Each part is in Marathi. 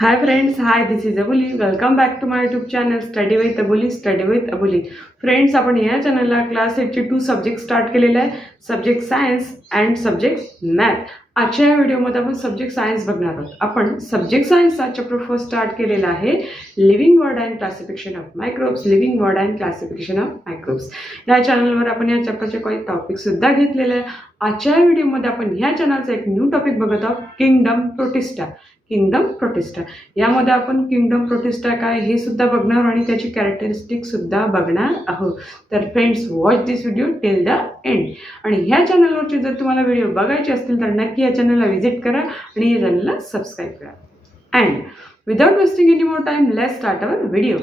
Hi friends, hi, this is Abuli. Welcome back to my YouTube channel Study with Abuli, Study with Abuli. Friends, आपण या चॅनलला क्लास 8 चे 2 सब्जेक्ट स्टार्ट केलेले आहे, subject science and subject math. आजच्या या व्हिडिओमध्ये आपण सब्जेक्ट सायन्स बघणार आहोत. आपण सब्जेक्ट सायन्सचा चॅप्टर फर्स्ट स्टार्ट केलेला आहे, living word and classification of microbes. Living word and classification of microbes या चॅनलवर आपण या चॅप्टरचे काही टॉपिक सुद्धा घेतलेले आहे. आजच्या व्हिडिओमध्ये आपण या चॅनलचा एक न्यू टॉपिक बघत आहोत, किंगडम प्रोटिस्टा. किंगडम प्रोटिस्टा यामध्ये आपण किंगडम प्रोटिस्टा काय हे सुद्धा बघणार आणि त्याची कॅरेक्टरिस्टिक सुद्धा बघणार आहोत. तर friends, watch this video till the end. आणि ह्या चॅनलवरचे जर तुम्हाला व्हिडिओ बघायचे असतील तर नक्की या चॅनलला व्हिजिट करा आणि या चॅनलला सबस्क्राईब करा. And without wasting any more time, let's start our video.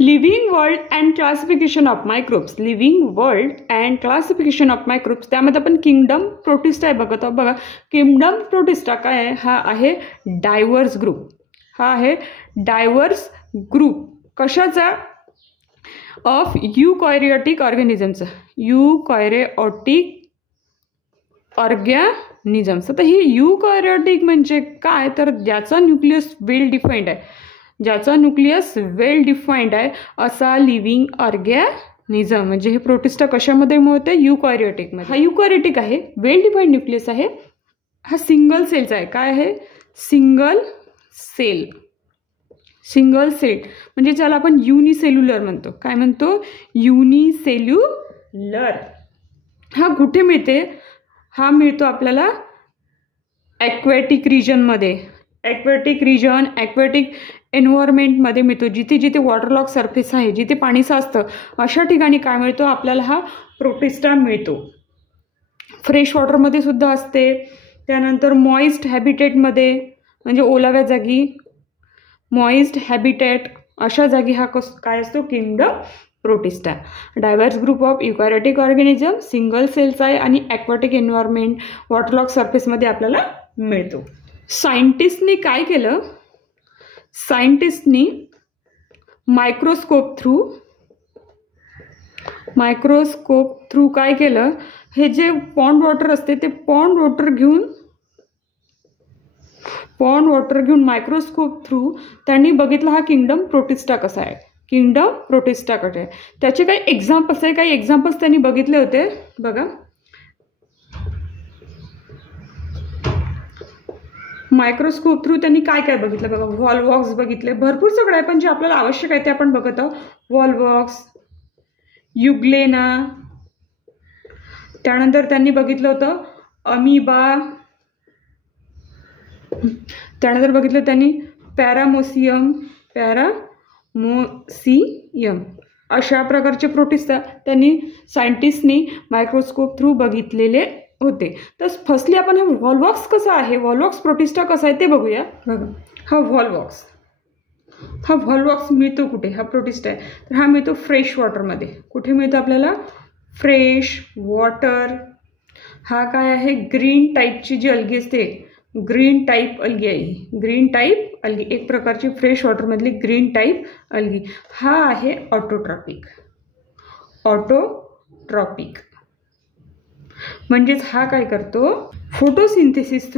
Living world and classification of microbes. Living world and classification of microbes त्यामध्ये आपण किंगडम प्रोटिस्टा बघत आहोत. बघा, किंगडम प्रोटिस्टा काय आहे? हा आहे डायव्हर्स ग्रुप. हा आहे डायव्हर्स ग्रुप कशाचा? ऑफ युकॅरियोटिक ऑर्गॅनिझमचा. Eukaryotic organisms. तर हे युकॅरियोटिक म्हणजे काय? तर ज्याचा न्यूक्लियस वेल डिफाईंड आहे, ज्याचा न्यूक्लियस वेल डिफाईंड आहे असा लिव्हिंग ऑर्गॅनिझम. म्हणजे हे प्रोटिस्टा कशामध्ये मिळते? युकॅरियोटिकमध्ये. हा युकॅरियोटिक आहे, वेल डिफाईंड न्यूक्लियस आहे, हा सिंगल सेलचा आहे. काय आहे? Single sale. सिंगल सेल म्हणजे ज्याला आपण युनिसेल्युलर म्हणतो. काय म्हणतो? युनिसेल्युलर. हा कुठे मिळते? हा मिळतो आपल्याला ॲक्वॅटिक रिजनमध्ये. ॲक्वॅटिक रिजन, ॲक्वॅटिक एन्व्हायरमेंटमध्ये मिळतो. जिथे जिथे वॉटरलॉक सरफेस आहे, जिथे पाणी साचतं, अशा ठिकाणी काय मिळतो? आपल्याला हा प्रोटिस्टा मिळतो. फ्रेश वॉटरमध्ये सुद्धा असते. त्यानंतर मॉइस्ट हॅबिटेटमध्ये म्हणजे ओलाव्या जागी, मॉइस्ट हॅबिटेट अशा जागी हा काय असतो? Kingdom protista. Diverse group of eukaryotic organism, single cells आहे आणि ॲक्वॅटिक एन्व्हायरमेंट वॉटरलॉक सरफेसमध्ये आपल्याला मिळतो. सायंटिस्टनी काय केलं? सायंटिस्टनी मायक्रोस्कोप थ्रू काय केलं? हे जे पॉन्ड वॉटर असते ते पॉन्ड वॉटर घेऊन मायक्रोस्कोप थ्रू त्यांनी बघितलं हा किंगडम प्रोटिस्टा कसा आहे. किंगडम प्रोटिस्टा कसे आहे त्याचे काही एक्झाम्पल्स आहे. काही एक्झाम्पल्स त्यांनी बघितले होते. बघा, मायक्रोस्कोप थ्रू त्यांनी काय काय बघितलं? बघा, वॉलवॉक्स बघितले, भरपूर सगळं आहे, पण जे आपल्याला आवश्यक आहे ते आपण बघत आहोत. वॉलवॉक्स, युग्लेना, त्यानंतर त्यांनी बघितलं होतं अमिबा, त्यानंतर बघितलं त्यांनी पॅरामोसियम. अशा प्रकारचे प्रोटिस्टा त्यांनी सायंटिस्टनी मायक्रोस्कोप थ्रू बघितलेले होते. तर फर्स्टली आपण हा वॉलवॉक्स कसा आहे, वॉलवॉक्स प्रोटिस्टा कसा आहे ते बघूया. बघा, हा वॉलवॉक्स मिळतो कुठे? हा प्रोटिस्टा आहे तर हा मिळतो फ्रेश वॉटरमध्ये. कुठे मिळतो आपल्याला? Fresh water. हा काय आहे? ग्रीन टाईपची जी अलगी असते, ग्रीन टाईप अलगी आहे. ग्रीन टाईप अलगी एक प्रकारची फ्रेश वॉटरमधली ग्रीन टाईप अलगी. हा आहे ऑटोट्रॉपिक. ऑटोट्रॉपिक म्हणजेच हा काय करतो? फोटोसिंथेसिस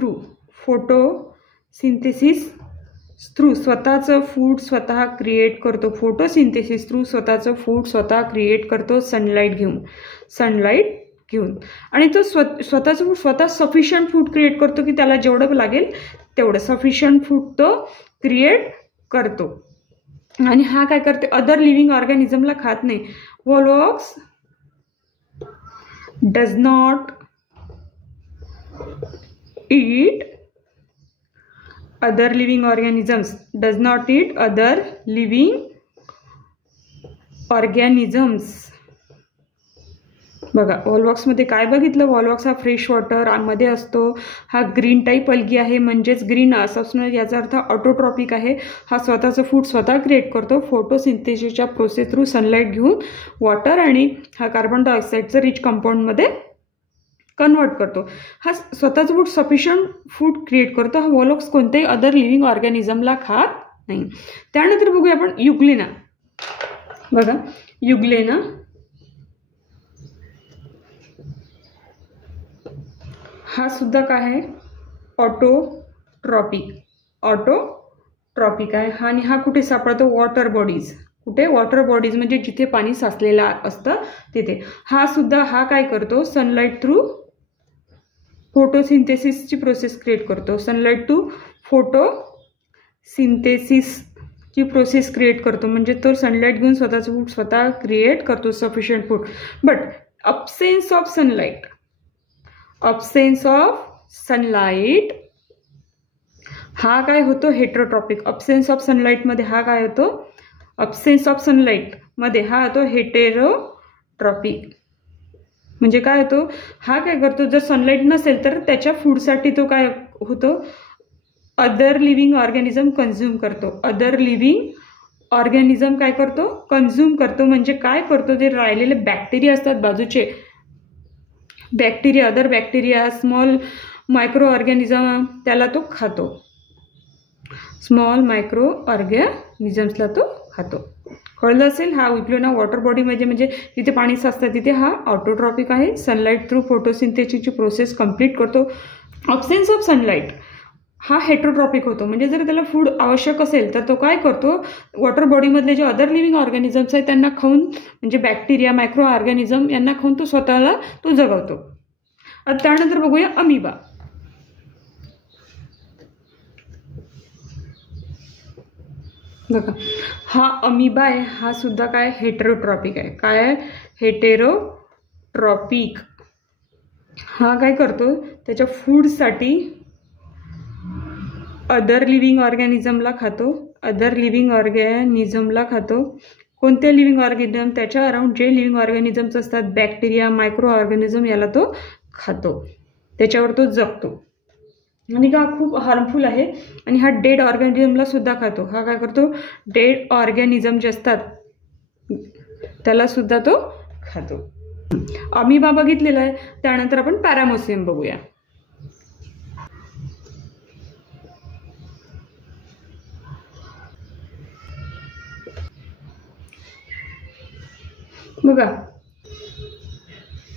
थ्रू स्वतःचं फूड स्वतः क्रिएट करतो. फोटोसिंथेसिस थ्रू स्वतःचं फूड स्वतः क्रिएट करतो सनलाईट घेऊन. आणि तो स्वतःचं फूड स्वतः सफिशियंट फूड क्रिएट करतो की त्याला जेवढं लागेल तेवढं सफिशियंट फूड तो क्रिएट करतो. आणि हा काय करते? अदर लिव्हिंग ऑर्गॅनिझमला खात नाही. Volvox does not eat other living organisms. बघा, वॉलवॉक्समध्ये काय बघितलं? वॉलवॉक्स हा फ्रेश वॉटर मध्ये असतो. हा ग्रीन टाईप अलगी आहे, म्हणजेच ग्रीन असणं याचा अर्थ ऑटोट्रॉपिक आहे. हा स्वतःचं फूड स्वतः क्रिएट करतो फोटोसिंथेसिसच्या प्रोसेस थ्रू सनलाईट घेऊन वॉटर आणि हा कार्बन डायऑक्साईडचं रिच कंपाऊंडमध्ये कन्वर्ट करतो. हा स्वतःचं फूड सफिशियंट फूड क्रिएट करतो. हा वॉलवॉक्स कोणत्याही अदर लिव्हिंग ऑर्गॅनिझमला खात नाही. त्यानंतर बघूया आपण युग्लेना. बघा, युग्लेना हा सुद्धा काय आहे, ऑटोट्रॉपिक. ऑटोट्रॉपिक आहे हा. आणि हा कुठे सापडतो, वॉटर बॉडीज. कुठे, वॉटर बॉडीज म्हणजे जिथे पाणी साचलेलं असतं तिथे. हा सुद्धा हा काय करतो, सनलाईट थ्रू फोटोसिंथेसिसची प्रोसेस क्रिएट करतो. सनलाईट टू फोटोसिंथेसिसची प्रोसेस क्रिएट करतो, म्हणजे तो सनलाईट घेऊन स्वतःचं फूड स्वतः क्रिएट करतो, sufficient food. But absence of sunlight हा काय होतो, हेटेरोट्रॉपिक. absence of sunlight मध्ये हा काय होतो, absence of sunlight मध्ये हा होतो हेटेरोट्रॉपिक. म्हणजे काय होतो, हा काय करतो, जर सनलाईट नसेल तर त्याच्या फूडसाठी तो काय होतो, अदर लिव्हिंग ऑर्गॅनिझम कन्झ्युम करतो. अदर लिव्हिंग ऑर्गॅनिझम काय करतो, कन्झ्युम करतो. म्हणजे काय करतो, ते राहिलेले बॅक्टेरिया असतात बाजूचे bacteria, other bacteria, small micro organism, त्याला तो खातो. स्मॉल मायक्रो ऑर्गॅनिझम्सला तो खातो. कळलं असेल. हा इक्लोना वॉटर बॉडीमध्ये म्हणजे जिथे पाणी साचतं तिथे हा ऑटोट्रॉपिक आहे. सनलाईट थ्रू फोटोसिंथेसिसची प्रोसेस कंप्लीट करतो. ऑब्सेन्स ऑफ सनलाईट हा हेटेरोट्रॉपिक होतो. म्हणजे जर त्याला फूड आवश्यक असेल तर तो काय करतो, वॉटर बॉडीमधले जे अदर लिव्हिंग ऑर्गॅनिझम्स आहेत त्यांना खाऊन, म्हणजे बॅक्टेरिया, मायक्रो ऑर्गॅनिझम यांना खाऊन तो स्वतःला तो जगवतो. त्यानंतर बघूया अमिबा. बघा हा अमिबा आहे, हा सुद्धा काय हेटेरोट्रॉपिक आहे. काय आहे, हेटेरोट्रॉपिक. हा काय करतो, त्याच्या फूडसाठी अदर लिव्हिंग ऑर्गॅनिझमला खातो. अदर लिव्हिंग ऑर्गॅनिझमला खातो. कोणते लिव्हिंग ऑर्गॅनिझम, त्याच्या अराउंड जे लिव्हिंग ऑर्गॅनिझम्स असतात, बॅक्टेरिया, मायक्रो ऑर्गॅनिझम, याला तो खातो, त्याच्यावर तो जगतो. आणि का खूप हार्मफुल आहे. आणि हा डेड ऑर्गॅनिझमला सुद्धा खातो. हा काय करतो, डेड ऑर्गॅनिझम जे असतात त्याला सुद्धा तो खातो. अमिबा बघितलेला आहे. त्यानंतर आपण पॅरामोसियम बघूया. बघा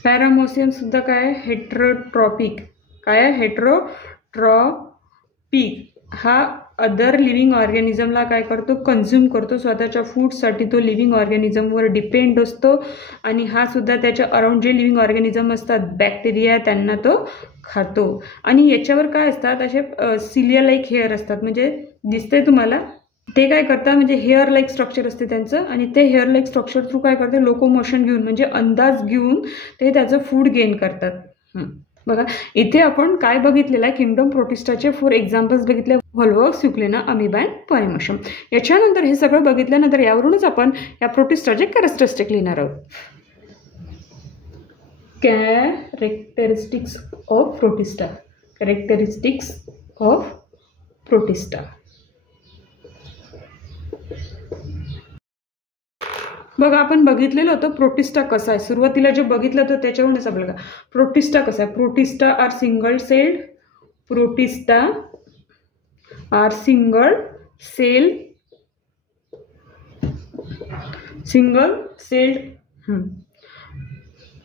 पॅरामोसियम सुद्धा काय आहे, हेटेरोट्रॉपिक. काय आहे, हेटेरोट्रॉपिक. हा अदर लिव्हिंग ऑर्गॅनिझमला काय करतो, कन्झ्युम करतो. स्वतःच्या फूडसाठी तो लिव्हिंग ऑर्गॅनिझमवर डिपेंड असतो. आणि हा सुद्धा त्याच्या अराउंड जे लिव्हिंग ऑर्गॅनिझम असतात, बॅक्टेरिया, त्यांना तो खातो. आणि याच्यावर काय असतात, असे सिलिया लाईक हेअर असतात, म्हणजे दिसतंय तुम्हाला. ते काय करतात, म्हणजे हेअर लाईक स्ट्रक्चर असते त्यांचं. आणि ते हेअर लाईक स्ट्रक्चर थ्रू काय करते, लोकोमोशन घेऊन, म्हणजे अंदाज घेऊन ते त्याचं फूड गेन करतात. बघा इथे आपण काय बघितलेलं आहे, किंगडम प्रोटिस्टाचे 4 एक्झाम्पल्स बघितले, व्हॉल्वॉक्स, युक्लेना, अमिबा अँड पॉलिमोशियम. याच्यानंतर हे सगळं बघितल्यानंतर यावरूनच आपण या प्रोटिस्टाचे कॅरेक्टरिस्टिक लिहिणार आहोत. Characteristics of protista. Characteristics of protista. बघा आपण बघितलेलं होतं प्रोटिस्टा कसा आहे. सुरुवातीला जे बघितलं होतं त्याच्यावरूनच आपल्याला प्रोटिस्टा कसा आहे. Protista are single celled. Protista are single celled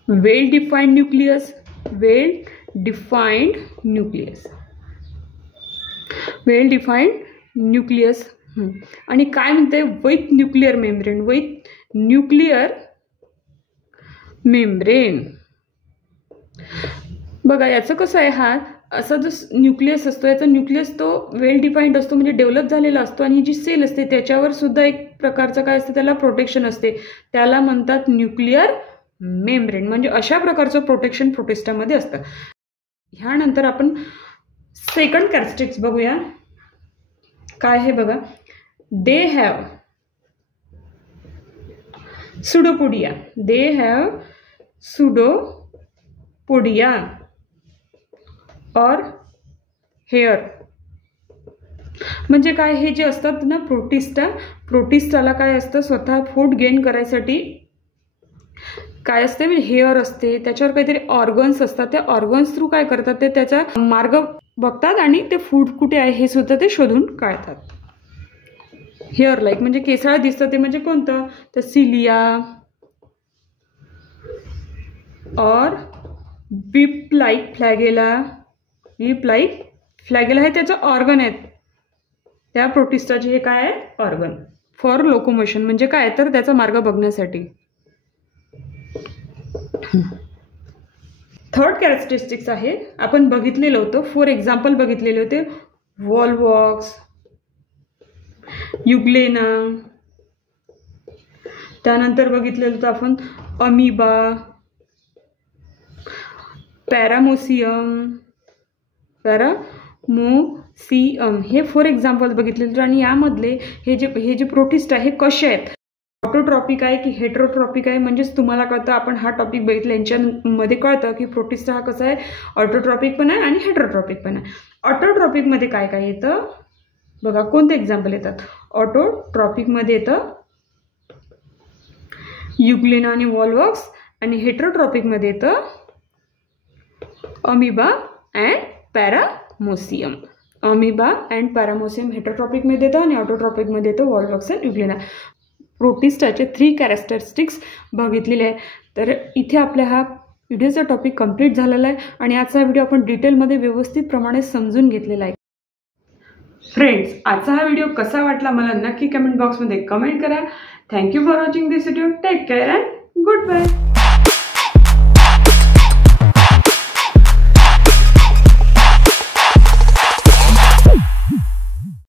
well defined nucleus. Well defined nucleus. आणि काय म्हणते, with nuclear membrane. With nuclear membrane. बघा याचं कसं आहे, हा असा जो न्यूक्लियस असतो, याचा न्यूक्लियस तो वेल डिफाईंड असतो, म्हणजे डेव्हलप झालेला असतो. आणि जी सेल असते त्याच्यावर सुद्धा एक प्रकारचं काय असतं, त्याला प्रोटेक्शन असते, त्याला म्हणतात न्यूक्लिअर मेम्ब्रेन. म्हणजे अशा प्रकारचं प्रोटेक्शन प्रोटिस्टामध्ये असतं. ह्यानंतर आपण सेकंड कॅरेक्टरिस्टिक्स बघूया. काय हे बघा, they have pseudopodia. They have pseudopodia or hair. म्हणजे काय, हे जे असतात ना प्रोटिस्टाला काय असतं, स्वतः फूड गेन करायसाठी काय असते, म्हणजे हेअर असते, त्याच्यावर काहीतरी ऑर्गन्स असतात. त्या ऑर्गन्स थ्रू काय करतात, ते त्याचा मार्ग बघतात आणि ते फूड कुठे आहे हे सुद्धा ते शोधून काढतात. हेअर लाईक म्हणजे केसाळ दिसतं, ते म्हणजे कोणतं, तर सिलिया और बीप लाईक फ्लॅगेला हे त्याचं ऑर्गन आहेत. त्या प्रोटिस्टाचे हे काय आहे? ऑर्गन. फॉर लोकोमोशन म्हणजे काय तर त्याचा मार्ग बघण्यासाठी. थर्ड कॅरेक्टरिस्टिक्स आहे, आपण बघितलेलं होतं, फॉर एक्झाम्पल बघितलेले होते. वॉलवॉक्स, युग्लेना, त्यानंतर बघितलेलं होतं आपण अमिबा, पॅरामोसियम हे फॉर एक्झाम्पल बघितलेलं होतं. आणि यामधले हे जे प्रोटिस्ट आहे कसे आहेत, ऑटोट्रॉपिक आहे की हेटेरोट्रॉपिक आहे, म्हणजेच तुम्हाला कळतं, आपण हा टॉपिक बघितला यांच्यामध्ये कळतं की प्रोटिस्ट हा कसा आहे, ऑटोट्रॉपिक पण आहे आणि हेटेरोट्रॉपिक पण आहे. ऑटोट्रॉपिकमध्ये काय काय येतं बघा, कोणते एक्झाम्पल येतात. ऑटोट्रॉपिकमध्ये येतं युग्लेना आणि वॉलवॉक्स, आणि हेटेरोट्रॉपिकमध्ये येतं अमिबा अँड पॅरामोसियम. अमिबा अँड पॅरामोसियम हेटेरोट्रॉपिकमध्ये येतं आणि ऑटोट्रॉपिकमध्ये येतं वॉलवॉक्स अँड युग्लेना. प्रोटिस्टाचे 3 कॅरेक्टरिस्टिक्स बघितलेले आहे. तर इथे आपल्या हा व्हिडिओचा टॉपिक कंप्लीट झालेला आहे आणि आजचा व्हिडिओ आपण डिटेलमध्ये व्यवस्थित प्रमाणे समजून घेतलेला आहे. फ्रेंड्स, आजचा हा व्हिडिओ कसा वाटला मला नक्की कमेंट बॉक्समध्ये कमेंट करा. Thank you for watching this video. Take care and good bye.